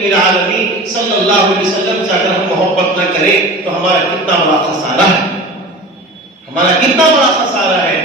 نبی العالمین صلی اللہ علیہ وسلم سے اگر ہم محبت نہ کریں تو ہمارا کتنا بڑا خسارہ ہے، ہمارا کتنا بڑا خسارہ ہے۔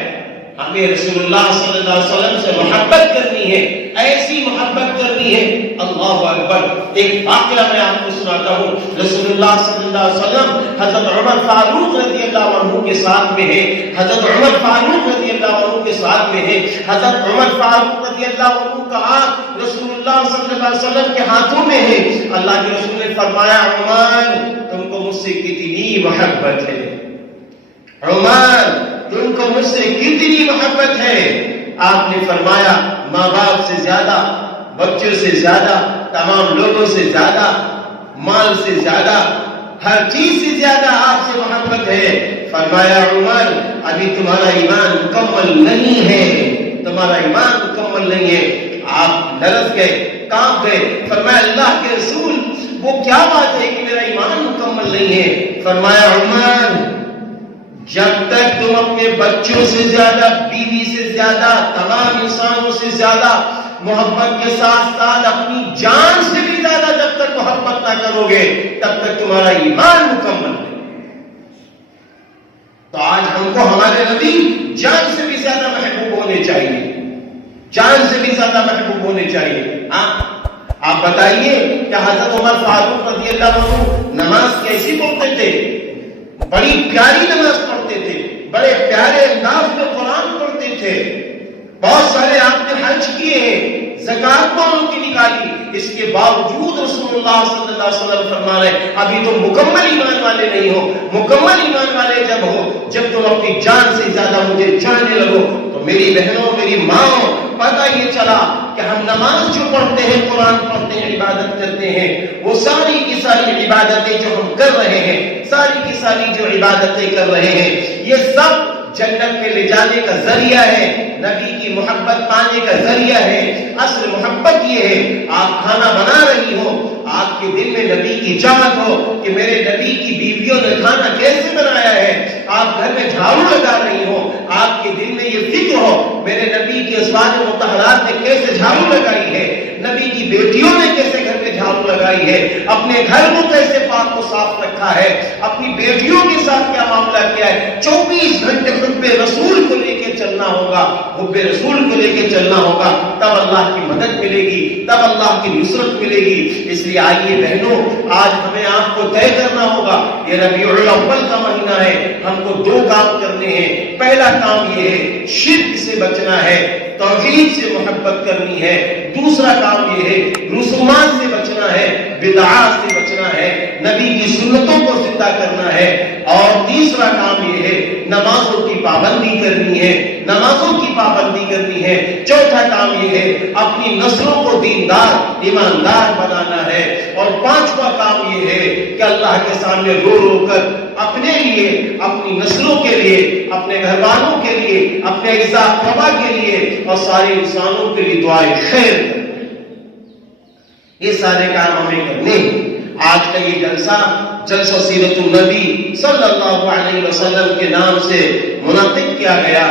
ہمیں رسول اللہ صلی اللہ علیہ وسلم سے محبت کرنی ہے، ایسی محبت کرنی ہے۔ اللہ اکبر۔ ایک واقعہ میں آپ کو سناتا ہوں۔ رسول اللہ صلی اللہ علیہ وسلم حضرت عمر فاروق رضی اللہ عنہ کے ساتھ میں ہے، حضرت عمر فاروق رضی اللہ عنہ کے ساتھ میں ہے۔ حضرت عمر فاروق رضی اللہ عنہ کا ہاتھ رسول اللہ صلی اللہ علیہ وسلم کے ہاتھوں میں ہے۔ اللہ کے رسول نے فرمایا، عمر تم کو مجھ سے کتنی محبت ہے، عمر تم کو مجھ سے کتنی محبت ہے؟ آپ نے فرمایا، ماں باپ سے زیادہ، بچوں سے زیادہ، تمام لوگوں سے زیادہ، مال سے زیادہ، ہر چیز سے زیادہ آپ سے محبت ہے۔ فرمایا، عمر ابھی تمہارا ایمان مکمل نہیں ہے، تمہارا ایمان مکمل نہیں ہے۔ آپ لرز گئے، کانپ گئے۔ فرمایا، اللہ کے رسول وہ کیا بات ہے کہ میرا ایمان مکمل نہیں ہے؟ فرمایا، عمر جب تک تم اپنے بچوں سے زیادہ، بیوی سے زیادہ، تمام انسانوں سے زیادہ محبت کے ساتھ ساتھ اپنی جان سے بھی زیادہ جب تک محبت نہ کرو گے تب تک تمہارا ایمان مکمل نہیں۔ تو آج ہم کو ہمارے نبی جان سے بھی زیادہ محبوب ہونے چاہیے، جان سے بھی زیادہ محبوب ہونے چاہیے۔ آپ بتائیے کہ حضرت عمر فاروق رضی اللہ عنہ نماز کیسی پڑھتے تھے؟ بڑی پیاری نماز پڑھتے تھے، بڑے پیارے انداز میں قرآن پڑھتے تھے۔ بہت سارے آپ نے حج کیے ہیں، زکات مالوں کی نکالی، اس کے باوجود رسول اللہ صلی اللہ علیہ وسلم فرما رہے ابھی تم مکمل ایمان والے نہیں ہو۔ مکمل ایمان والے جب ہو، جب تم اپنی جان سے زیادہ مجھے جاننے لگو۔ تو میری بہنوں، میری ماں، پتہ یہ چلا کہ ہم نماز جو پڑھتے ہیں، قرآن پڑھتے ہیں، عبادت کرتے ہیں، وہ ساری کی ساری عبادتیں جو ہم کر رہے ہیں، ساری کی ساری جو عبادتیں کر رہے ہیں، یہ سب جنت میں لے جانے کا ذریعہ ہے، نبی کی محبت پانے کا ذریعہ ہے۔ اصل محبت یہ ہے، آپ کھانا بنا رہی ہو، آپ کے دل میں نبی کی چاہت ہو کہ میرے نبی کی بیویوں نے کھانا کیسے بنایا ہے۔ آپ گھر میں جھاڑو لگا رہی ہو، آپ کے دل میں یہ فکر ہو میرے نبی کے ازواج مطہرات نے کیسے جھاڑو لگائی ہے، نبی کی بیٹیوں نے کیسے گھر میں جھاڑو لگائی ہے، اپنے گھر کو کیسے پاک و صاف رکھا ہے، اپنی بیٹیوں کے ساتھ کیا معاملہ کیا ہے۔ 24 گھنٹے حب رسول کو لے کے چلنا ہوگا، حب رسول کو لے کے چلنا ہوگا، تب اللہ کی مدد ملے گی، تب اللہ کی نصرت ملے گی۔ اس لیے آئیے بہنوں، آج ہمیں آپ کو طے کرنا ہوگا، یہ ربیع الاول کا مہینہ ہے، ہم کو 2 کام کرنے ہیں۔ پہلا کام یہ ہے، شرک سے بچنا ہے، توحید سے محبت کرنی ہے۔ دوسرا کام یہ ہے، رسومات سے بچنا ہے، بدعات سے بچنا ہے، نبی کی سنتوں کو زندہ کرنا ہے۔ اور تیسرا کام یہ ہے، نمازوں کی پابندی کرنی ہے، نمازوں کی پابندی کرنی ہے۔ چوتھا کام یہ ہے، اپنی نسلوں کو دیندار، ایماندار بنانا ہے۔ اور پانچواں کام یہ ہے کہ اللہ کے سامنے رو رو کر اپنے لیے، اپنی نسلوں کے لیے، اپنے گھر والوں کے لیے، اپنے اعزا اقربا کے لیے اور سارے انسانوں کے لیے دعائے خیر کرنا۔ یہ سارے کام ہمیں کرنے۔ آج کا یہ جلسہ جلسہ سیرت النبی صلی اللہ علیہ وسلم کے نام سے منعقد کیا گیا۔